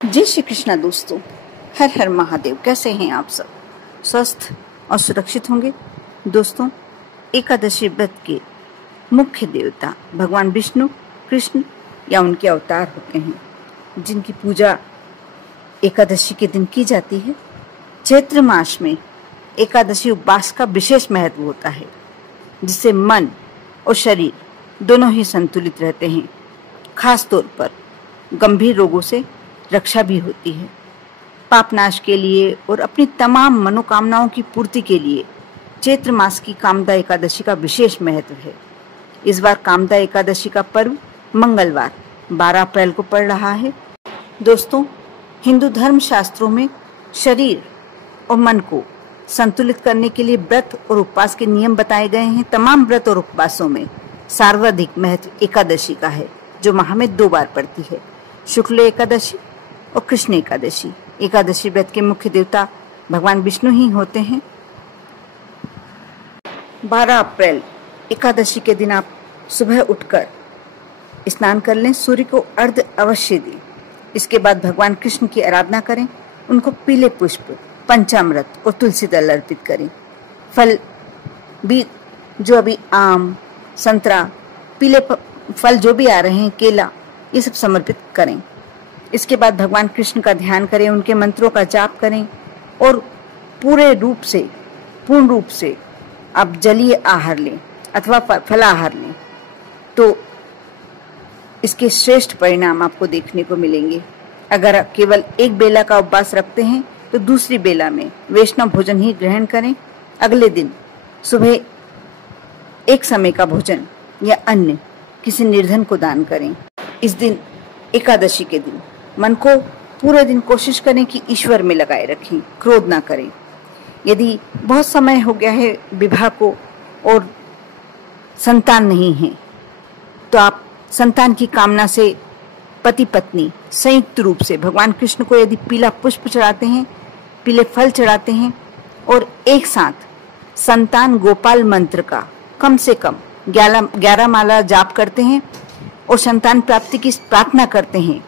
जय श्री कृष्णा दोस्तों, हर हर महादेव। कैसे हैं आप सब? स्वस्थ और सुरक्षित होंगे। दोस्तों, एकादशी व्रत के मुख्य देवता भगवान विष्णु, कृष्ण या उनके अवतार होते हैं, जिनकी पूजा एकादशी के दिन की जाती है। चैत्र मास में एकादशी उपवास का विशेष महत्व होता है, जिससे मन और शरीर दोनों ही संतुलित रहते हैं। खास तौर पर गंभीर रोगों से रक्षा भी होती है। पाप नाश के लिए और अपनी तमाम मनोकामनाओं की पूर्ति के लिए चैत्र मास की कामदा एकादशी का विशेष महत्व है। इस बार कामदा एकादशी का पर्व मंगलवार 12 अप्रैल को पड़ रहा है। दोस्तों, हिंदू धर्म शास्त्रों में शरीर और मन को संतुलित करने के लिए व्रत और उपवास के नियम बताए गए हैं। तमाम व्रत और उपवासों में सर्वाधिक महत्व एकादशी का है, जो माह में 2 बार पड़ती है, शुक्ल एकादशी और कृष्ण एकादशी। एकादशी व्रत के मुख्य देवता भगवान विष्णु ही होते हैं। 12 अप्रैल एकादशी के दिन आप सुबह उठकर स्नान कर लें, सूर्य को अर्घ्य अवश्य दें। इसके बाद भगवान कृष्ण की आराधना करें, उनको पीले पुष्प, पंचामृत और तुलसी दल अर्पित करें। फल भी जो अभी आम, संतरा, पीले फल जो भी आ रहे हैं, केला, ये सब समर्पित करें। इसके बाद भगवान कृष्ण का ध्यान करें, उनके मंत्रों का जाप करें और पूर्ण रूप से आप जलीय आहार लें अथवा फलाहार लें, तो इसके श्रेष्ठ परिणाम आपको देखने को मिलेंगे। अगर आप केवल एक बेला का उपवास रखते हैं तो दूसरी बेला में वैष्णव भोजन ही ग्रहण करें। अगले दिन सुबह एक समय का भोजन या अन्न किसी निर्धन को दान करें। इस दिन, एकादशी के दिन, मन को पूरे दिन कोशिश करें कि ईश्वर में लगाए रखें, क्रोध ना करें। यदि बहुत समय हो गया है विवाह को और संतान नहीं है, तो आप संतान की कामना से पति पत्नी संयुक्त रूप से भगवान कृष्ण को यदि पीला पुष्प चढ़ाते हैं, पीले फल चढ़ाते हैं और एक साथ संतान गोपाल मंत्र का कम से कम 11 माला जाप करते हैं और संतान प्राप्ति की प्रार्थना करते हैं,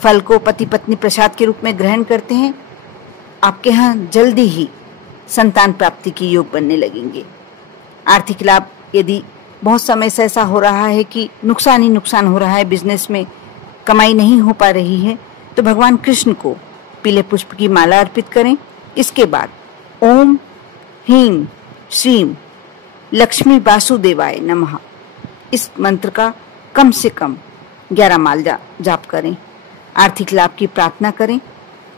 फल को पति पत्नी प्रसाद के रूप में ग्रहण करते हैं, आपके यहाँ जल्दी ही संतान प्राप्ति के योग बनने लगेंगे। आर्थिक लाभ, यदि बहुत समय से ऐसा हो रहा है कि नुकसान ही नुकसान हो रहा है, बिजनेस में कमाई नहीं हो पा रही है, तो भगवान कृष्ण को पीले पुष्प की माला अर्पित करें। इसके बाद ओम ह्रीं श्रीं लक्ष्मी वासुदेवाय नमः, इस मंत्र का कम से कम 11 माला जाप करें। आर्थिक लाभ की प्रार्थना करें।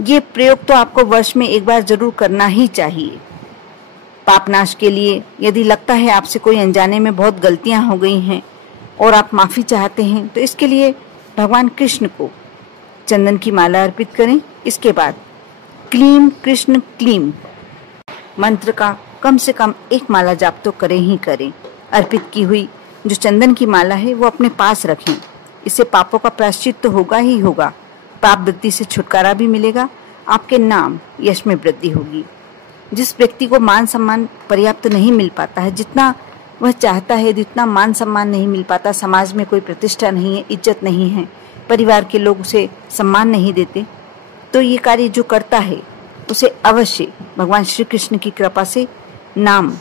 ये प्रयोग तो आपको वर्ष में एक बार जरूर करना ही चाहिए। पापनाश के लिए यदि लगता है आपसे कोई अनजाने में बहुत गलतियां हो गई हैं और आप माफी चाहते हैं, तो इसके लिए भगवान कृष्ण को चंदन की माला अर्पित करें। इसके बाद क्लीम कृष्ण क्लीम मंत्र का कम से कम 1 माला जाप तो करें ही करें। अर्पित की हुई जो चंदन की माला है वो अपने पास रखें। इससे पापों का प्रायश्चित तो होगा ही होगा, पाप वृत्ति से छुटकारा भी मिलेगा, आपके नाम यश में वृद्धि होगी। जिस व्यक्ति को मान सम्मान पर्याप्त नहीं मिल पाता है, जितना वह चाहता है, जितना मान सम्मान नहीं मिल पाता, समाज में कोई प्रतिष्ठा नहीं है, इज्जत नहीं है, परिवार के लोग उसे सम्मान नहीं देते, तो ये कार्य जो करता है उसे अवश्य भगवान श्री कृष्ण की कृपा से नाम,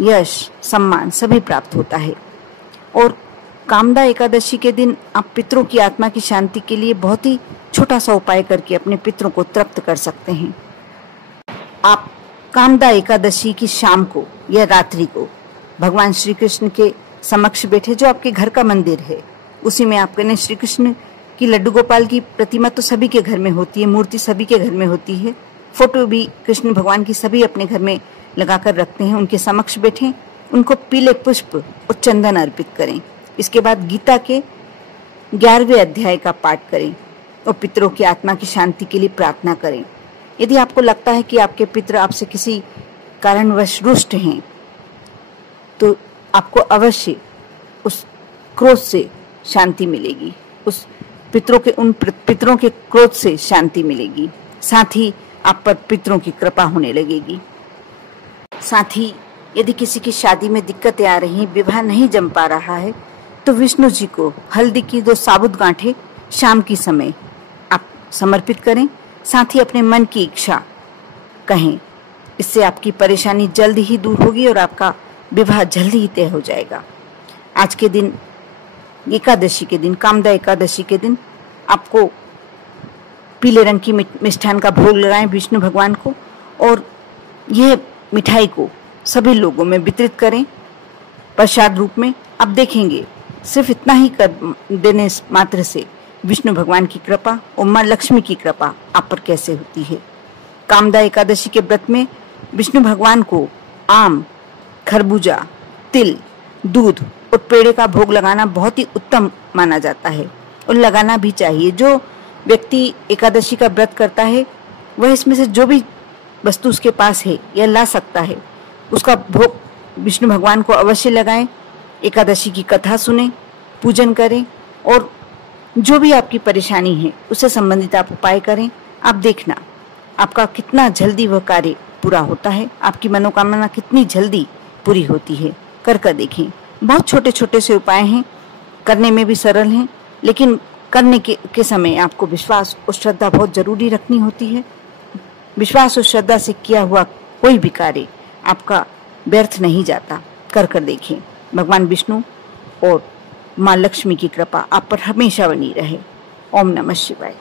यश, सम्मान सभी प्राप्त होता है। और कामदा एकादशी के दिन आप पितरों की आत्मा की शांति के लिए बहुत ही छोटा सा उपाय करके अपने पितरों को तृप्त कर सकते हैं। आप कामदा एकादशी की शाम को या रात्रि को भगवान श्री कृष्ण के समक्ष बैठे, जो आपके घर का मंदिर है, उसी में आपने श्री कृष्ण की लड्डू गोपाल की प्रतिमा तो सभी के घर में होती है, मूर्ति सभी के घर में होती है, फोटो भी कृष्ण भगवान की सभी अपने घर में लगाकर रखते हैं। उनके समक्ष बैठे, उनको पीले पुष्प और चंदन अर्पित करें। इसके बाद गीता के 11वें अध्याय का पाठ करें और पितरों की आत्मा की शांति के लिए प्रार्थना करें। यदि आपको लगता है कि आपके पितर आपसे किसी कारणवश रुष्ट हैं, तो आपको अवश्य उस क्रोध से शांति मिलेगी, उस पितरों के क्रोध से शांति मिलेगी। साथ ही आप पर पितरों की कृपा होने लगेगी। साथ ही यदि किसी की शादी में दिक्कतें आ रही हैं, विवाह नहीं जम पा रहा है, तो विष्णु जी को हल्दी की 2 साबुत गांठें शाम की समय आप समर्पित करें, साथ ही अपने मन की इच्छा कहें। इससे आपकी परेशानी जल्द ही दूर होगी और आपका विवाह जल्द ही तय हो जाएगा। आज के दिन, एकादशी के दिन, कामदा एकादशी के दिन आपको पीले रंग की मिष्ठान का भोग लगाएं विष्णु भगवान को, और यह मिठाई को सभी लोगों में वितरित करें प्रसाद रूप में। आप देखेंगे सिर्फ इतना ही कर देने मात्र से विष्णु भगवान की कृपा और माँ लक्ष्मी की कृपा आप पर कैसे होती है। कामदा एकादशी के व्रत में विष्णु भगवान को आम, खरबूजा, तिल, दूध और पेड़े का भोग लगाना बहुत ही उत्तम माना जाता है और लगाना भी चाहिए। जो व्यक्ति एकादशी का व्रत करता है वह इसमें से जो भी वस्तु उसके पास है या ला सकता है, उसका भोग विष्णु भगवान को अवश्य लगाएं। एकादशी की कथा सुने, पूजन करें और जो भी आपकी परेशानी है उससे संबंधित आप उपाय करें। आप देखना आपका कितना जल्दी वह कार्य पूरा होता है, आपकी मनोकामना कितनी जल्दी पूरी होती है। कर देखें। बहुत छोटे छोटे से उपाय हैं, करने में भी सरल हैं, लेकिन करने के समय आपको विश्वास और श्रद्धा बहुत जरूरी रखनी होती है। विश्वास और श्रद्धा से किया हुआ कोई भी कार्य आपका व्यर्थ नहीं जाता। कर देखें। भगवान विष्णु और माँ लक्ष्मी की कृपा आप पर हमेशा बनी रहे। ओम नमः शिवाय।